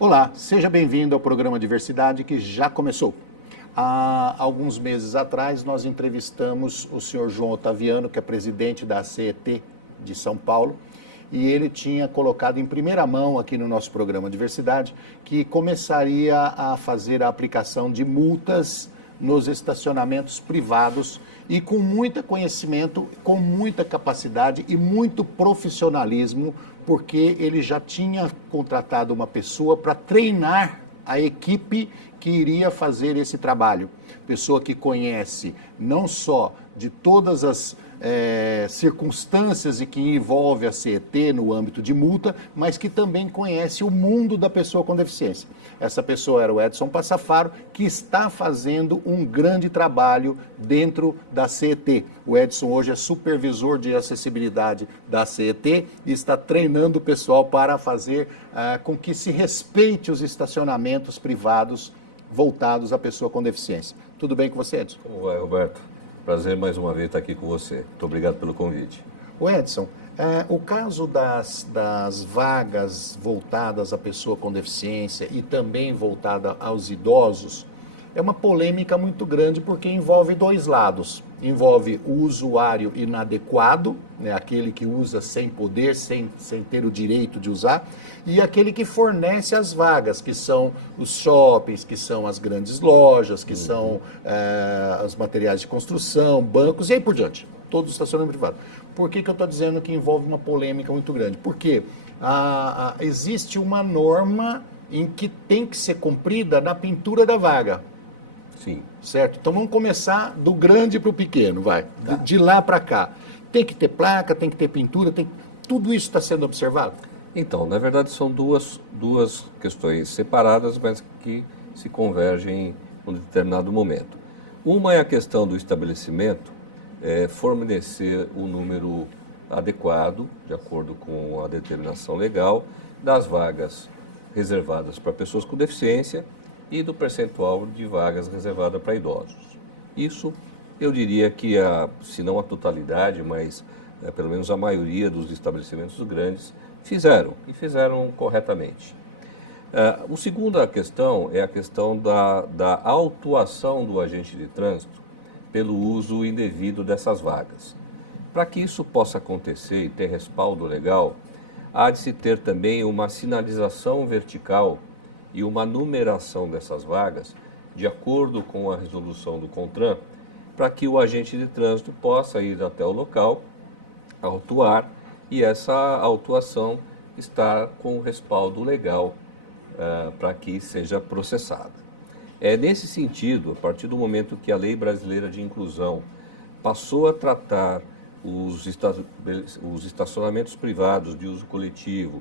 Olá, seja bem-vindo ao programa Diversidade que já começou. Há alguns meses atrás nós entrevistamos o senhor João Otaviano, que é presidente da CET de São Paulo, e ele tinha colocado em primeira mão aqui no nosso programa Diversidade que começaria a fazer a aplicação de multas nos estacionamentos privados e com muito conhecimento, com muita capacidade e muito profissionalismo, porque ele já tinha contratado uma pessoa para treinar a equipe que iria fazer esse trabalho. Pessoa que conhece não só de todas as circunstâncias e que envolve a CET no âmbito de multa, mas que também conhece o mundo da pessoa com deficiência. Essa pessoa era o Edson Passafaro, que está fazendo um grande trabalho dentro da CET. O Edson hoje é supervisor de acessibilidade da CET e está treinando o pessoal para fazer com que se respeite os estacionamentos privados voltados à pessoa com deficiência. Tudo bem com você, Edson? Como vai, Roberto? Prazer mais uma vez estar aqui com você. Muito obrigado pelo convite. O Edson, o caso das vagas voltadas à pessoa com deficiência e também voltada aos idosos é uma polêmica muito grande porque envolve dois lados. Envolve o usuário inadequado, né, aquele que usa sem poder, sem ter o direito de usar, e aquele que fornece as vagas, que são os shoppings, que são as grandes lojas, que são os materiais de construção, bancos e aí por diante. Todo o estacionamento privado. Por que eu estou dizendo que envolve uma polêmica muito grande? Porque existe uma norma em que tem que ser cumprida na pintura da vaga. Sim. Certo? Então vamos começar do grande para o pequeno, vai. Tá. De lá para cá. Tem que ter placa, tem que ter pintura, tudo isso está sendo observado? Então, na verdade, são duas questões separadas, mas que se convergem em um determinado momento. Uma é a questão do estabelecimento fornecer o número adequado, de acordo com a determinação legal, das vagas reservadas para pessoas com deficiência e do percentual de vagas reservadas para idosos. Isso, eu diria que, se não a totalidade, mas pelo menos a maioria dos estabelecimentos grandes fizeram corretamente. A segunda questão é a questão da autuação do agente de trânsito pelo uso indevido dessas vagas. Para que isso possa acontecer e ter respaldo legal, há de se ter também uma sinalização vertical e uma numeração dessas vagas, de acordo com a resolução do CONTRAN, para que o agente de trânsito possa ir até o local, autuar, e essa autuação estar com o respaldo legal para que seja processada. É nesse sentido, a partir do momento que a Lei Brasileira de Inclusão passou a tratar os estacionamentos privados de uso coletivo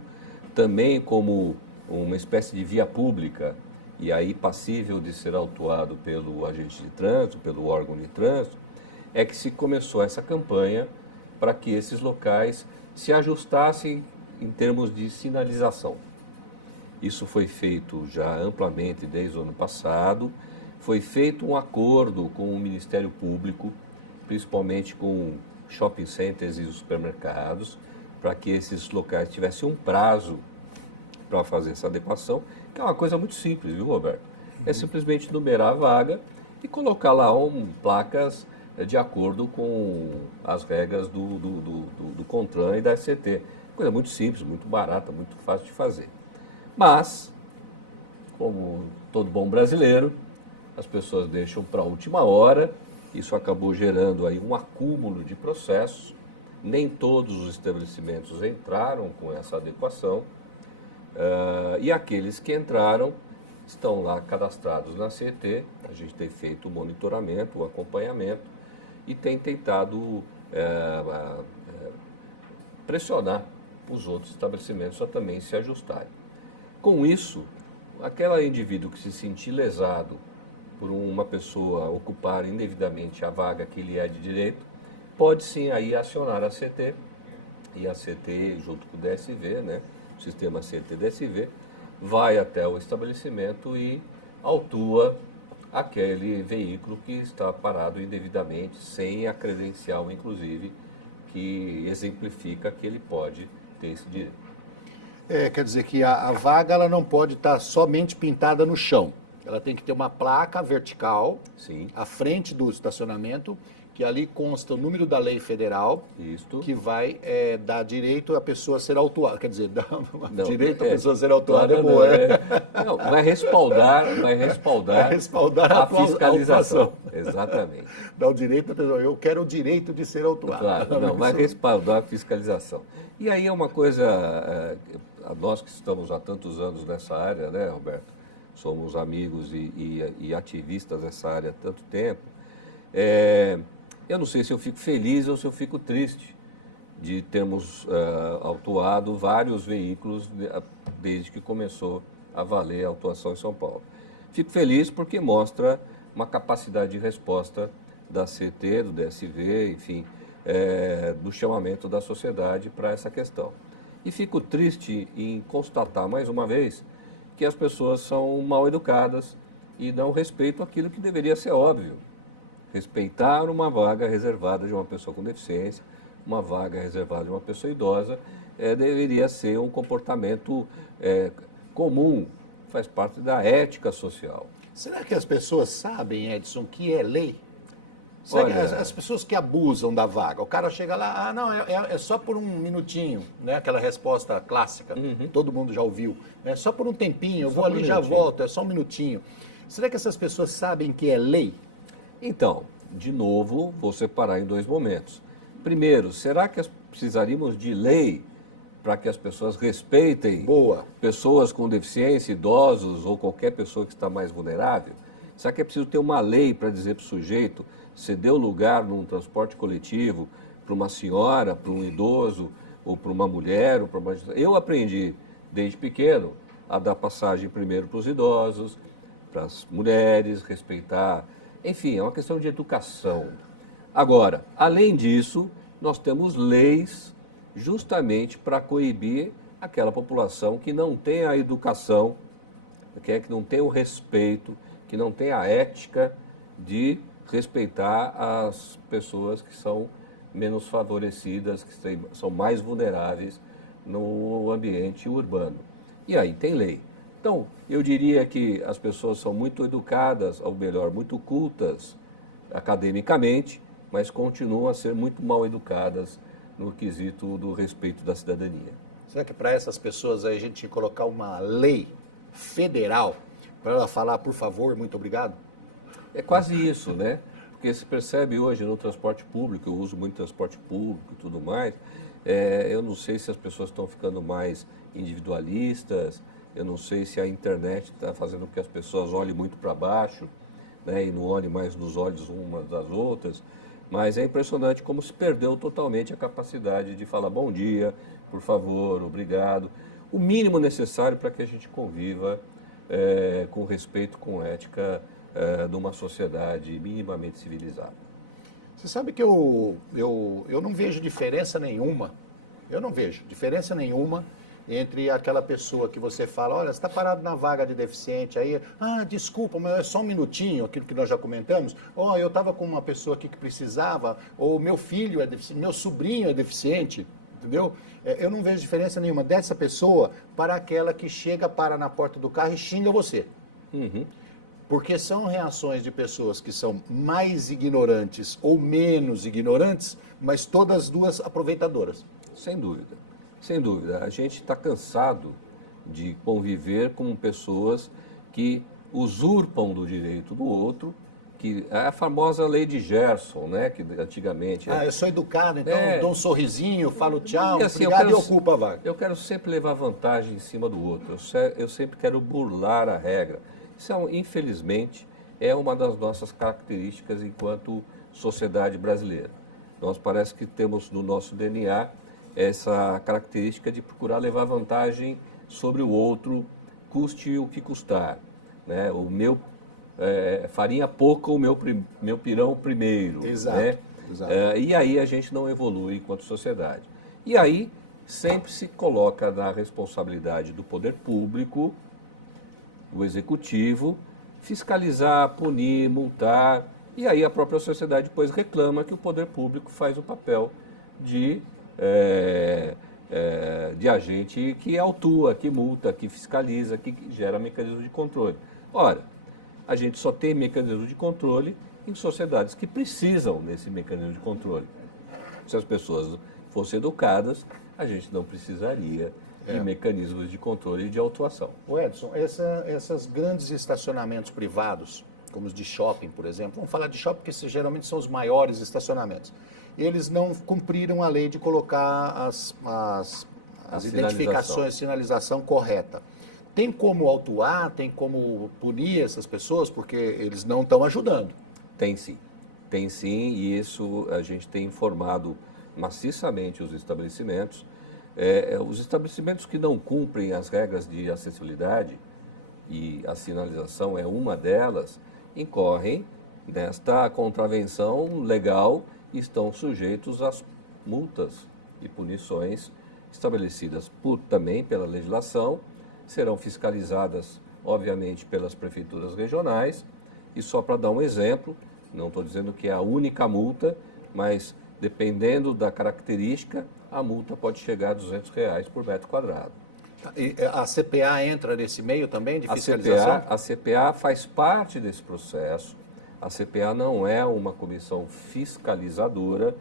também como uma espécie de via pública, e aí passível de ser autuado pelo agente de trânsito, pelo órgão de trânsito, é que se começou essa campanha para que esses locais se ajustassem em termos de sinalização. Isso foi feito já amplamente desde o ano passado, foi feito um acordo com o Ministério Público, principalmente com shopping centers e os supermercados, para que esses locais tivessem um prazo para fazer essa adequação, que é uma coisa muito simples, viu, Roberto? É simplesmente numerar a vaga e colocar lá placas de acordo com as regras do CONTRAN e da CT. Coisa muito simples, muito barata, muito fácil de fazer. Mas, como todo bom brasileiro, as pessoas deixam para a última hora, isso acabou gerando aí um acúmulo de processos, nem todos os estabelecimentos entraram com essa adequação, e aqueles que entraram estão lá cadastrados na CET. A gente tem feito o monitoramento, o acompanhamento e tem tentado pressionar os outros estabelecimentos a também se ajustarem. Com isso, aquele indivíduo que se sentir lesado por uma pessoa ocupar indevidamente a vaga que lhe é de direito, pode sim aí acionar a CET, e a CET, junto com o DSV, né, o sistema CET-DSV, vai até o estabelecimento e autua aquele veículo que está parado indevidamente, sem a credencial, inclusive, que exemplifica que ele pode ter esse direito. Quer dizer que a vaga ela não pode estar somente pintada no chão. Ela tem que ter uma placa vertical Sim. à frente do estacionamento, que ali consta o número da lei federal, Isto. que vai dar direito à pessoa ser autuada. Quer dizer, Não, direito à pessoa ser autuada claro, é boa, não, vai respaldar Vai respaldar a a fiscalização. Exatamente. Dá o direito à pessoa. Eu quero o direito de ser autuado. Claro, não, vai respaldar a fiscalização. E aí é uma coisa, nós que estamos há tantos anos nessa área, né, Roberto? Somos amigos e ativistas dessa área há tanto tempo. Eu não sei se eu fico feliz ou se eu fico triste de termos autuado vários veículos desde que começou a valer a autuação em São Paulo. Fico feliz porque mostra uma capacidade de resposta da CT, do DSV, enfim, do chamamento da sociedade para essa questão. E fico triste em constatar mais uma vez que as pessoas são mal educadas e não respeitam aquilo que deveria ser óbvio. Respeitar uma vaga reservada de uma pessoa com deficiência, uma vaga reservada de uma pessoa idosa, deveria ser um comportamento comum, faz parte da ética social. Será que as pessoas sabem, Edson, que é lei? Será que as pessoas que abusam da vaga, o cara chega lá, não, é só por um minutinho, né? Aquela resposta clássica, todo mundo já ouviu. É só por um tempinho, eu vou ali e já volto, é só um minutinho. Será que essas pessoas sabem que é lei? Então, de novo, vou separar em dois momentos. Primeiro, será que precisaríamos de lei para que as pessoas respeitem pessoas com deficiência, idosos ou qualquer pessoa que está mais vulnerável? Será que é preciso ter uma lei para dizer para o sujeito ceder o lugar num transporte coletivo para uma senhora, para um idoso, ou para uma mulher? Ou para uma... Eu aprendi, desde pequeno, a dar passagem primeiro para os idosos, para as mulheres, respeitar... Enfim, é uma questão de educação. Agora, além disso, nós temos leis justamente para coibir aquela população que não tem a educação, que não tem o respeito, que não tem a ética de respeitar as pessoas que são menos favorecidas, que são mais vulneráveis no ambiente urbano. E aí tem lei. Então, eu diria que as pessoas são muito educadas, ou melhor, muito cultas academicamente, mas continuam a ser muito mal educadas no quesito do respeito da cidadania. Será que para essas pessoas aí a gente tinha que colocar uma lei federal para ela falar, por favor, muito obrigado? É quase isso, né? Porque se percebe hoje no transporte público, eu uso muito transporte público e tudo mais, eu não sei se as pessoas estão ficando mais individualistas, eu não sei se a internet está fazendo com que as pessoas olhem muito para baixo, né, e não olhem mais nos olhos umas das outras, mas é impressionante como se perdeu totalmente a capacidade de falar bom dia, por favor, obrigado, o mínimo necessário para que a gente conviva com respeito, com ética, numa sociedade minimamente civilizada. Você sabe que eu não vejo diferença nenhuma, entre aquela pessoa que você fala, olha, você está parado na vaga de deficiente, aí, desculpa, mas é só um minutinho, aquilo que nós já comentamos, eu estava com uma pessoa aqui que precisava, ou meu filho é deficiente, meu sobrinho é deficiente, entendeu? Eu não vejo diferença nenhuma dessa pessoa para aquela que chega, para na porta do carro e xinga você. Uhum. Porque são reações de pessoas que são mais ignorantes ou menos ignorantes, mas todas duas aproveitadoras. Sem dúvida. Sem dúvida, a gente está cansado de conviver com pessoas que usurpam do direito do outro, que é a famosa lei de Gerson, né, que antigamente... eu sou educado, então dou um sorrisinho, falo tchau, assim, obrigado e ocupo a vaga. Eu quero sempre levar vantagem em cima do outro, eu sempre quero burlar a regra. Isso, infelizmente, é uma das nossas características enquanto sociedade brasileira. Nós parece que temos no nosso DNA essa característica de procurar levar vantagem sobre o outro, custe o que custar, né? O meu farinha pouca, o meu pirão primeiro. Exato, né? Exato. E aí a gente não evolui enquanto sociedade. E aí sempre se coloca na responsabilidade do poder público, do executivo, fiscalizar, punir, multar, e aí a própria sociedade depois reclama que o poder público faz o papel de de agente que autua, que multa, que fiscaliza, que gera mecanismo de controle. Ora, a gente só tem mecanismo de controle em sociedades que precisam desse mecanismo de controle. Se as pessoas fossem educadas, a gente não precisaria de mecanismos de controle e de autuação. O Edson, essas grandes estacionamentos privados, como os de shopping, por exemplo, vamos falar de shopping porque esses geralmente são os maiores estacionamentos. Eles não cumpriram a lei de colocar as identificações, sinalização correta. Tem como autuar, tem como punir essas pessoas, porque eles não estão ajudando. Tem sim, e isso a gente tem informado maciçamente os estabelecimentos. Os estabelecimentos que não cumprem as regras de acessibilidade, e a sinalização é uma delas, incorrem nesta contravenção legal e estão sujeitos às multas e punições estabelecidas também pela legislação, serão fiscalizadas, obviamente, pelas prefeituras regionais. E só para dar um exemplo, não estou dizendo que é a única multa, mas dependendo da característica, a multa pode chegar a R$200 por metro quadrado. E a CPA entra nesse meio também de fiscalização? A CPA faz parte desse processo. A CPA não é uma comissão fiscalizadora,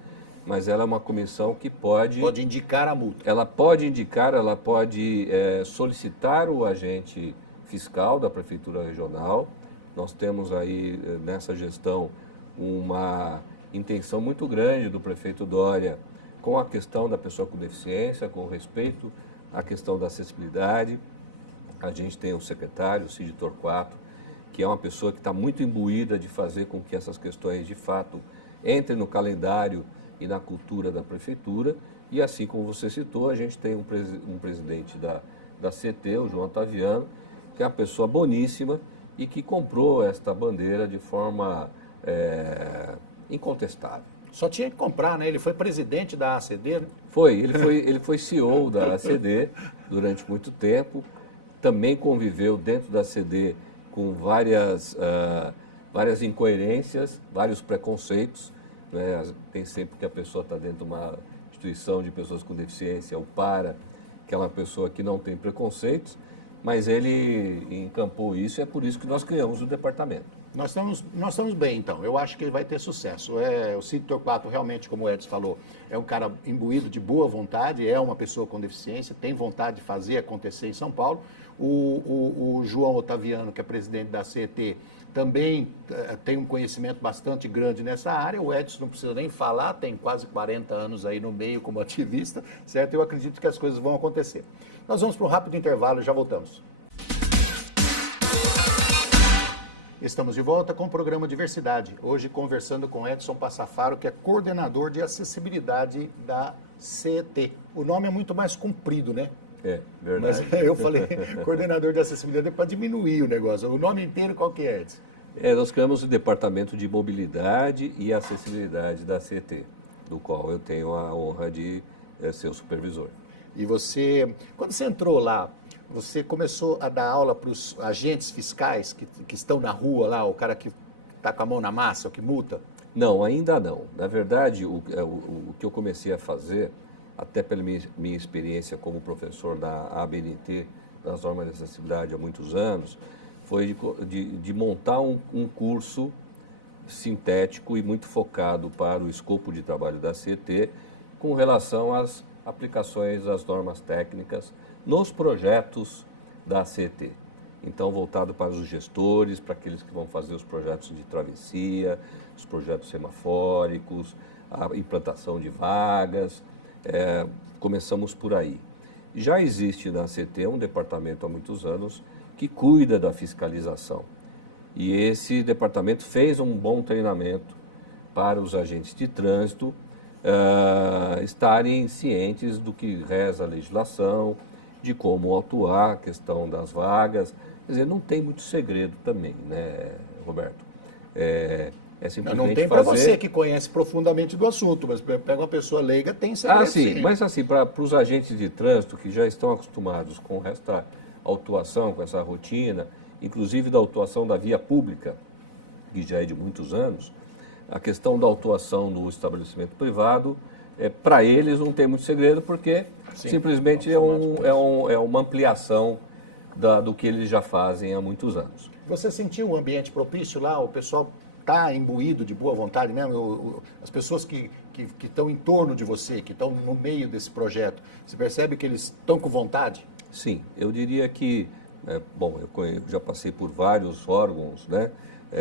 mas ela é uma comissão que pode... Pode indicar a multa. Ela pode indicar, ela pode solicitar o agente fiscal da Prefeitura Regional. Nós temos aí, nessa gestão, uma intenção muito grande do prefeito Dória com a questão da pessoa com deficiência, com respeito à questão da acessibilidade. A gente tem o secretário, o Cid Torquato, que é uma pessoa que está muito imbuída de fazer com que essas questões, de fato, entrem no calendário e na cultura da prefeitura. E assim como você citou, a gente tem um presidente da CT, o João Otaviano, que é uma pessoa boníssima e que comprou esta bandeira de forma incontestável. Só tinha que comprar, né? Ele foi presidente da ACD, né? Ele foi CEO da ACD durante muito tempo, também conviveu dentro da ACD com várias incoerências, vários preconceitos, né? Tem sempre que a pessoa está dentro de uma instituição de pessoas com deficiência, que é uma pessoa que não tem preconceitos, mas ele encampou isso e é por isso que nós criamos o departamento. Nós estamos bem, então. Eu acho que ele vai ter sucesso. O Cid Torquato, realmente, como o Edson falou, é um cara imbuído de boa vontade, é uma pessoa com deficiência, tem vontade de fazer acontecer em São Paulo. O João Otaviano, que é presidente da CET, também tem um conhecimento bastante grande nessa área. O Edson não precisa nem falar, tem quase 40 anos aí no meio como ativista, certo? Eu acredito que as coisas vão acontecer. Nós vamos para um rápido intervalo e já voltamos. Estamos de volta com o programa Diversidade. Hoje conversando com Edson Passafaro, que é coordenador de acessibilidade da CET. O nome é muito mais comprido, né? É, verdade. Mas eu falei coordenador de acessibilidade para diminuir o negócio. O nome inteiro qual que é, Edson? Nós criamos o Departamento de Mobilidade e Acessibilidade da CET, do qual eu tenho a honra de ser o supervisor. E você, quando você entrou lá, você começou a dar aula para os agentes fiscais que estão na rua lá, o cara que está com a mão na massa, o que multa? Não, ainda não. Na verdade, o que eu comecei a fazer, até pela minha experiência como professor da ABNT, das normas de acessibilidade há muitos anos, foi de montar um curso sintético e muito focado para o escopo de trabalho da CET com relação às aplicações das normas técnicas nos projetos da CET. Então, voltado para os gestores, para aqueles que vão fazer os projetos de travessia, os projetos semafóricos, a implantação de vagas. Começamos por aí. Já existe na CET um departamento há muitos anos que cuida da fiscalização. E esse departamento fez um bom treinamento para os agentes de trânsito estarem cientes do que reza a legislação, de como atuar, a questão das vagas. Quer dizer, não tem muito segredo também, né, Roberto? Simplesmente não tem para você que conhece profundamente do assunto, mas pega uma pessoa leiga, tem segredo. Sim. Mas assim, para os agentes de trânsito que já estão acostumados com esta autuação, com essa rotina, inclusive da autuação da via pública, que já é de muitos anos, a questão da autuação no estabelecimento privado, para eles não tem muito segredo, porque Sim, Simplesmente é uma ampliação do que eles já fazem há muitos anos. Você sentiu um ambiente propício lá? O pessoal está imbuído de boa vontade mesmo? As pessoas que estão em torno de você, que estão no meio desse projeto, você percebe que eles estão com vontade? Sim, eu diria que, bom, eu já passei por vários órgãos, né,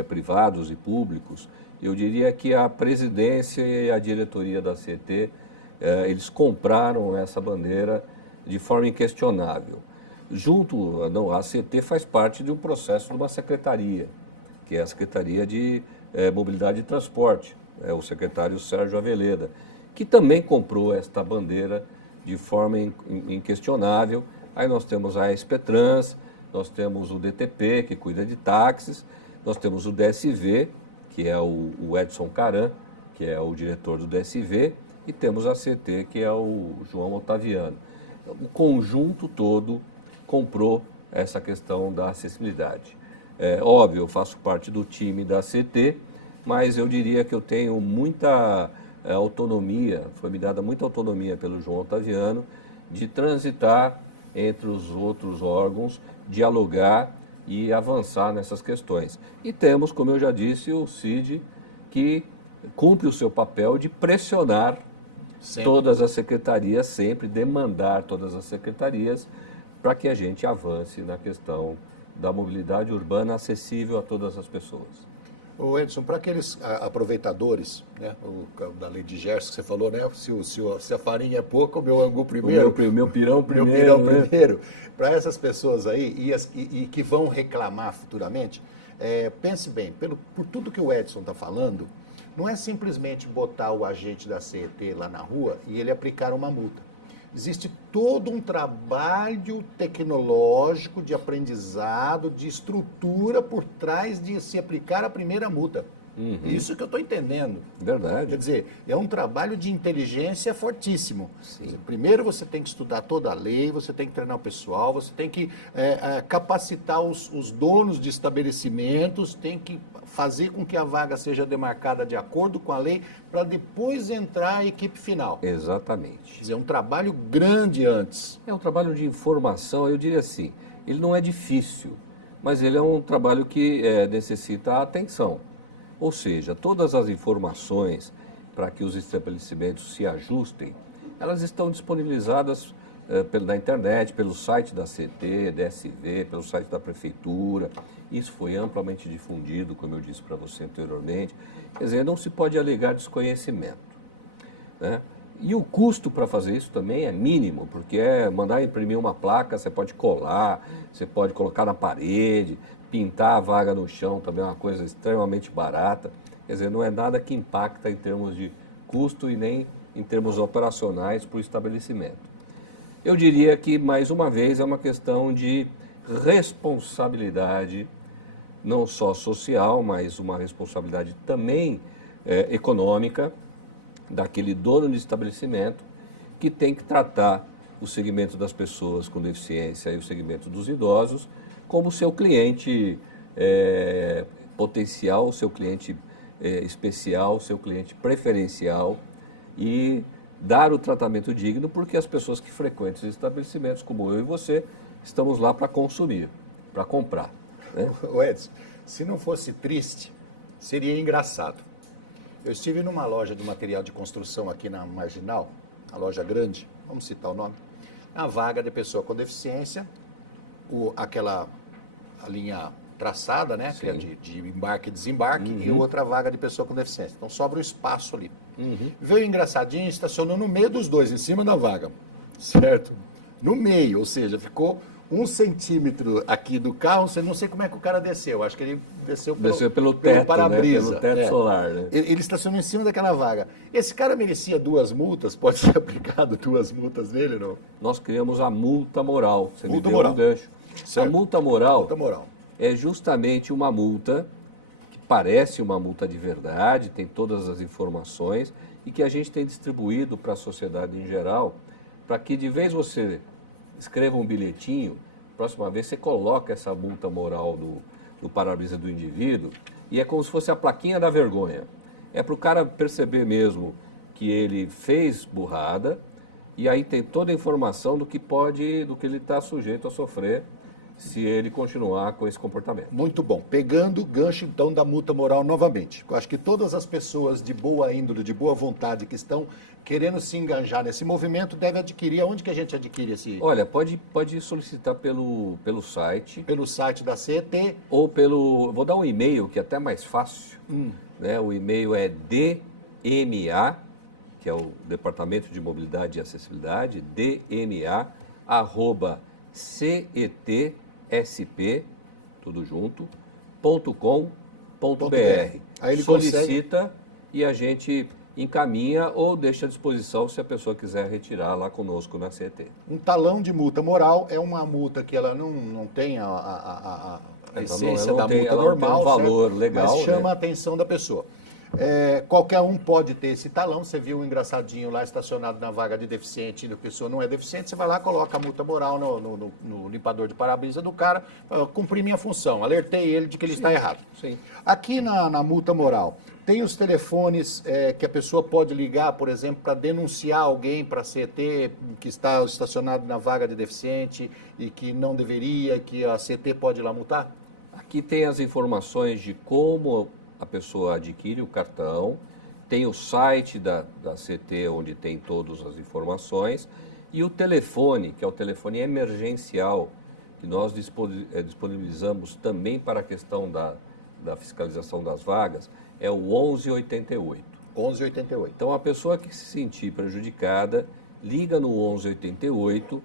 privados e públicos. Eu diria que a presidência e a diretoria da CET, eles compraram essa bandeira de forma inquestionável. A CET faz parte de um processo de uma secretaria, que é a Secretaria de Mobilidade e Transporte, o secretário Sérgio Aveleda, que também comprou esta bandeira de forma inquestionável. Aí nós temos a SPTrans, nós temos o DTP, que cuida de táxis, nós temos o DSV, que é o Edson Caran, que é o diretor do DSV, e temos a CT, que é o João Otaviano. O conjunto todo comprou essa questão da acessibilidade. Óbvio, eu faço parte do time da CT, mas eu diria que eu tenho muita autonomia, foi me dada muita autonomia pelo João Otaviano, de transitar entre os outros órgãos, dialogar e avançar nessas questões. E temos, como eu já disse, o CID, que cumpre o seu papel de pressionar todas as secretarias, sempre demandar todas as secretarias, para que a gente avance na questão da mobilidade urbana acessível a todas as pessoas. Ô Edson, para aqueles aproveitadores, né, da lei de Gerson que você falou, né, se a farinha é pouca, o meu angu primeiro. O meu pirão primeiro. Meu pirão primeiro. Para essas pessoas aí e que vão reclamar futuramente, pense bem, por tudo que o Edson está falando, não é simplesmente botar o agente da CET lá na rua e ele aplicar uma multa. Existe todo um trabalho tecnológico de aprendizado, de estrutura por trás de se aplicar a primeira multa. Uhum. Isso que eu estou entendendo. Verdade. Quer dizer, é um trabalho de inteligência fortíssimo. Sim. Primeiro você tem que estudar toda a lei, você tem que treinar o pessoal, você tem que capacitar os donos de estabelecimentos, tem que fazer com que a vaga seja demarcada de acordo com a lei, para depois entrar a equipe final. Exatamente. Quer dizer, é um trabalho grande antes. É um trabalho de informação, eu diria assim, ele não é difícil, mas ele é um trabalho que necessita atenção. Ou seja, todas as informações para que os estabelecimentos se ajustem, elas estão disponibilizadas na internet, pelo site da CT, DSV, pelo site da Prefeitura. Isso foi amplamente difundido, como eu disse para você anteriormente. Quer dizer, não se pode alegar desconhecimento, né? E o custo para fazer isso também é mínimo, porque mandar imprimir uma placa, você pode colar, você pode colocar na parede, pintar a vaga no chão também é uma coisa extremamente barata. Quer dizer, não é nada que impacta em termos de custo e nem em termos operacionais para o estabelecimento. Eu diria que, mais uma vez, é uma questão de responsabilidade, não só social, mas uma responsabilidade também econômica, daquele dono de estabelecimento que tem que tratar o segmento das pessoas com deficiência e o segmento dos idosos como seu cliente potencial, seu cliente especial, seu cliente preferencial e dar o tratamento digno, porque as pessoas que frequentam esses estabelecimentos, como eu e você, estamos lá para consumir, para comprar, né? Edson, se não fosse triste, seria engraçado. Eu estive numa loja de material de construção aqui na Marginal, a loja grande, vamos citar o nome, a vaga de pessoa com deficiência, a linha traçada, né, que é de embarque e desembarque, e outra vaga de pessoa com deficiência. Então sobra um espaço ali. Veio engraçadinho, estacionou no meio dos dois, em cima da vaga, certo? No meio, ou seja, ficou 1 centímetro aqui do carro, não sei como é que o cara desceu, acho que ele desceu pelo teto, para-brisa. Né? Pelo teto solar, né? Ele estacionou em cima daquela vaga. Esse cara merecia 2 multas? Pode ser aplicado 2 multas nele, não? Nós criamos a multa moral. Você multa me deu moral. Um gancho. Certo. A multa moral, multa moral é justamente uma multa que parece uma multa de verdade, tem todas as informações e que a gente tem distribuído para a sociedade em geral, para que de vez você escreva um bilhetinho, próxima vez você coloca essa multa moral no para-brisa do indivíduo e é como se fosse a plaquinha da vergonha. É para o cara perceber mesmo que ele fez burrada, e aí tem toda a informação do que ele está sujeito a sofrer se ele continuar com esse comportamento. Muito bom. Pegando o gancho, então, da multa moral novamente. Eu acho que todas as pessoas de boa índole, de boa vontade, que estão querendo se enganjar nesse movimento, devem adquirir. Onde que a gente adquire esse? Olha, pode solicitar pelo site. Pelo site da CET. Ou vou dar um e-mail, que é até mais fácil. Né? O e-mail é DMA, que é o Departamento de Mobilidade e Acessibilidade, dma@cetsp, tudo junto, .com.br. Aí ele solicita e a gente encaminha ou deixa à disposição se a pessoa quiser retirar lá conosco na CET. Um talão de multa moral é uma multa que ela não tem a essência da multa normal, não tem um valor legal, mas chama a atenção da pessoa. Qualquer um pode ter esse talão. Você viu um engraçadinho lá estacionado na vaga de deficiente e a pessoa não é deficiente, você vai lá, coloca a multa moral no limpador de para-brisa do cara, cumpri minha função, alertei ele de que ele está errado. Sim. Aqui na multa moral, tem os telefones que a pessoa pode ligar, por exemplo, para denunciar alguém para a CET que está estacionado na vaga de deficiente e que não deveria, que a CET pode ir lá multar? Aqui tem as informações de como a pessoa adquire o cartão, tem o site da CET onde tem todas as informações e o telefone, que é o telefone emergencial, que nós disponibilizamos também para a questão da fiscalização das vagas, é o 1188. 1188. Então a pessoa que se sentir prejudicada, liga no 1188,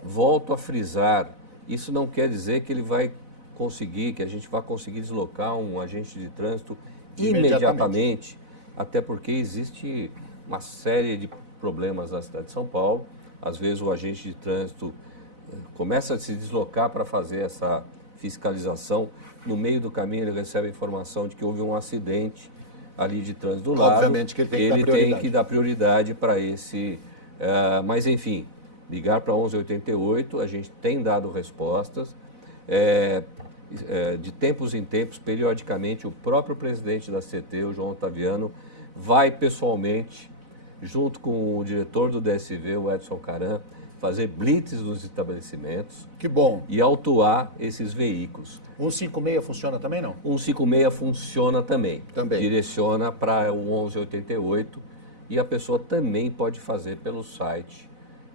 volto a frisar, isso não quer dizer que ele vai conseguir, que a gente vai conseguir deslocar um agente de trânsito imediatamente, até porque existe uma série de problemas na cidade de São Paulo. Às vezes o agente de trânsito começa a se deslocar para fazer essa fiscalização, no meio do caminho ele recebe a informação de que houve um acidente ali de trânsito do lado. Obviamente que ele tem que dar prioridade para esse, mas enfim, ligar para 1188, a gente tem dado respostas. De tempos em tempos, periodicamente, o próprio presidente da CET, o João Otaviano, vai pessoalmente, junto com o diretor do DSV, o Edson Caran, fazer blitz nos estabelecimentos. Que bom. E autuar esses veículos. 156 funciona também, não? 156 funciona também. Direciona para o 1188 e a pessoa também pode fazer pelo site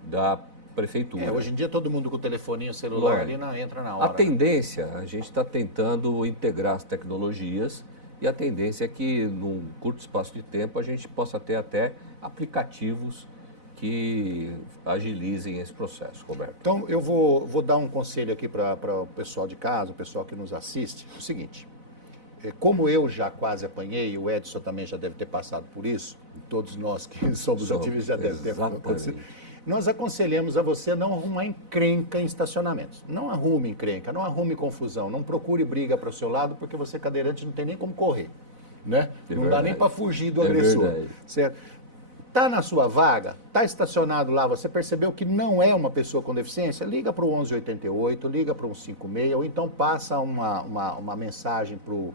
da prefeitura. Hoje em dia todo mundo com o telefoninho celular ali entra na hora. A tendência, a gente está tentando integrar as tecnologias e a tendência é que num curto espaço de tempo a gente possa ter até aplicativos que agilizem esse processo, Roberto. Então eu vou dar um conselho aqui para o pessoal de casa, o pessoal que nos assiste. É o seguinte, como eu já quase apanhei, o Edson também já deve ter passado por isso, todos nós que somos ativistas já devem ter acontecido. Nós aconselhamos a você não arrumar encrenca em estacionamentos. Não arrume encrenca, não arrume confusão, não procure briga para o seu lado, porque você cadeirante não tem nem como correr, né? Não dá nem para fugir do agressor, certo? Está na sua vaga, está estacionado lá, você percebeu que não é uma pessoa com deficiência, liga para o 1188, liga para o 156, ou então passa uma mensagem para o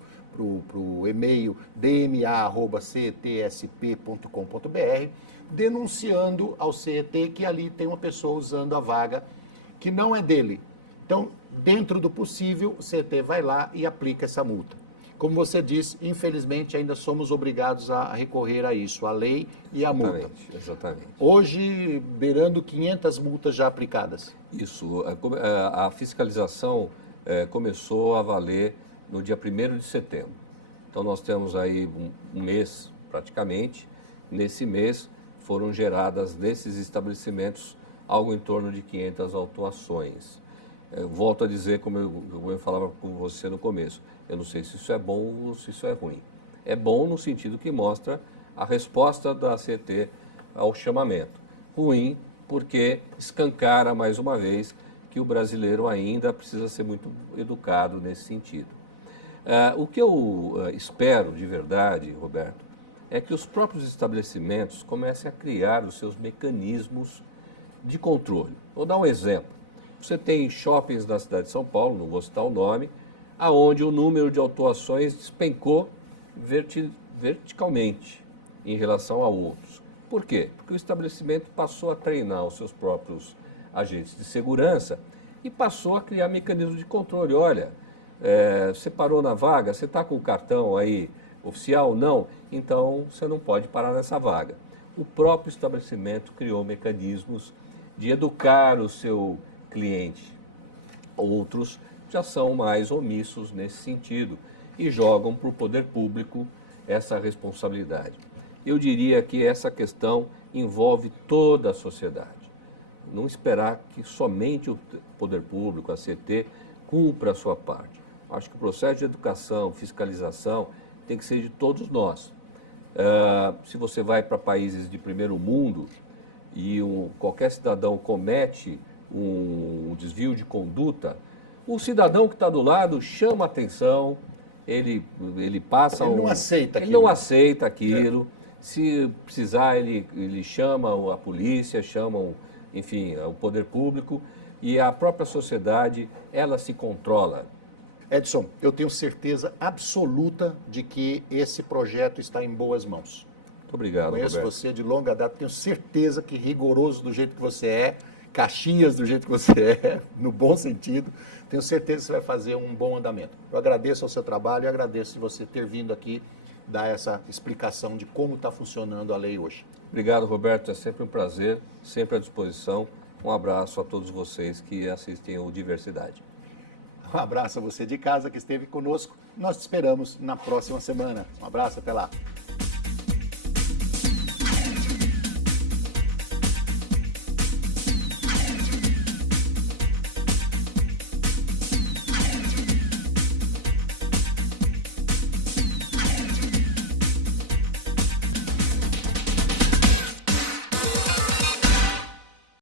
e-mail dma@cetsp.com.br, denunciando ao CET que ali tem uma pessoa usando a vaga que não é dele. Então, dentro do possível, o CET vai lá e aplica essa multa. Como você disse, infelizmente ainda somos obrigados a recorrer a isso, a lei e a multa. Exatamente. Hoje, beirando 500 multas já aplicadas. Isso. A fiscalização começou a valer no dia 1º de setembro. Então nós temos aí um mês praticamente. Nesse mês foram geradas nesses estabelecimentos algo em torno de 500 autuações. Volto a dizer, como eu falava com você no começo, eu não sei se isso é bom ou se isso é ruim. É bom no sentido que mostra a resposta da CET ao chamamento. Ruim porque escancara mais uma vez que o brasileiro ainda precisa ser muito educado nesse sentido. O que eu espero de verdade, Roberto, é que os próprios estabelecimentos comecem a criar os seus mecanismos de controle. Vou dar um exemplo. Você tem shoppings da cidade de São Paulo, não vou citar o nome, aonde o número de autuações despencou verticalmente em relação a outros. Por quê? Porque o estabelecimento passou a treinar os seus próprios agentes de segurança e passou a criar mecanismos de controle. Olha, você parou na vaga, você está com o cartão aí oficial? Não. Então você não pode parar nessa vaga. O próprio estabelecimento criou mecanismos de educar o seu cliente. Outros já são mais omissos nesse sentido e jogam para o poder público essa responsabilidade. Eu diria que essa questão envolve toda a sociedade. Não esperar que somente o poder público, a CT, cumpra a sua parte. Acho que o processo de educação, fiscalização, tem que ser de todos nós. Se você vai para países de primeiro mundo e qualquer cidadão comete um desvio de conduta, o cidadão que está do lado chama a atenção, ele passa... Ele não aceita ele aquilo. não aceita aquilo. Se precisar, ele chama a polícia, chama, enfim, o poder público, e a própria sociedade, ela se controla. Edson, eu tenho certeza absoluta de que esse projeto está em boas mãos. Muito obrigado, Conheço Roberto. você de longa data, tenho certeza que rigoroso do jeito que você é, Caxias do jeito que você é, no bom sentido, tenho certeza que você vai fazer um bom andamento. Eu agradeço ao seu trabalho e agradeço de você ter vindo aqui dar essa explicação de como está funcionando a lei hoje. Obrigado, Roberto. É sempre um prazer, sempre à disposição. Um abraço a todos vocês que assistem o Diversidade. Um abraço a você de casa que esteve conosco. Nós te esperamos na próxima semana. Um abraço, até lá.